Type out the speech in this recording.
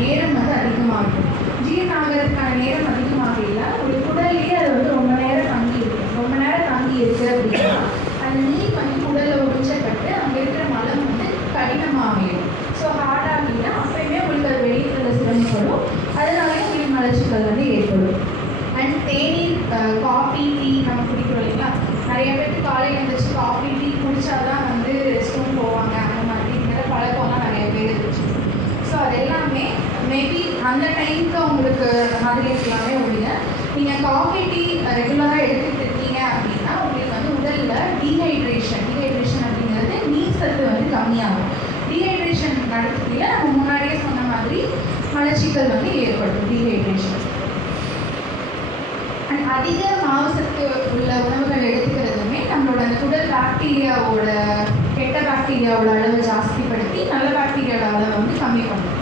நேரம் வந்து அதிகமாகும். ஜீரணம் ஆகிறதுக்கான நேரம் அதிகமாக இல்லை, ஒரு குடல்லையே அது வந்து ரொம்ப நேரம் தங்கி இருக்கு. ரொம்ப நேரம் தங்கி இருக்கு அப்படின்னா அந்த நீர் வந்து குடலில் உறிஞ்சப்பட்டு அங்கே இருக்கிற மலம் வந்து கடினமாகிடும். ஸோ ஹார்டாக அப்படின்னா அப்பயுமே உங்களுக்கு அது வெளியிடுறது சிரமப்படும். அதனாலே உங்களுக்கு மலச்சிக்கல் வந்து ஏற்படும். அண்ட் தேநீர், காஃபி, டீ நம்ம குடிக்கிறோம் இல்லைங்களா, நிறைய பேருக்கு காலையில் எழுந்திரிச்சு காஃபி டீ குடித்தாதான் வந்து ரெஸ்ட் ரூம் போவாங்க. அந்த மாதிரிங்கிற பழக்கம்லாம் நிறைய பேர் இருந்துச்சு. ஸோ அது எல்லாமே மேபி அந்த டைமுக்கு உங்களுக்கு அந்த மாதிரி இருக்கலாமே ஒழிய, நீங்கள் காஃபி டீ ரெகுலராக எடுத்துகிட்டு இருக்கீங்க அப்படின்னா உங்களுக்கு வந்து உடலில் டீஹைட்ரேஷன் அப்படிங்கிறது நீர் சத்து வந்து கம்மியாகும். டீஹைட்ரேஷன் நடத்துறதுல நம்ம முன்னாடியே சொன்ன மாதிரி மலச்சிக்கல் வந்து ஏற்படும். டீஹைட்ரேஷன் அண்ட் அதிக மாவு சத்து உள்ள உணவுகள் எடுத்துக்கிறதுமே நம்மளோட அந்த குடல் பாக்டீரியாவோட கெட்ட பாக்டீரியாவோட அளவை ஜாஸ்திப்படுத்தி நல்ல பாக்டீரியாவோட அளவை வந்து கம்மி பண்ணும்.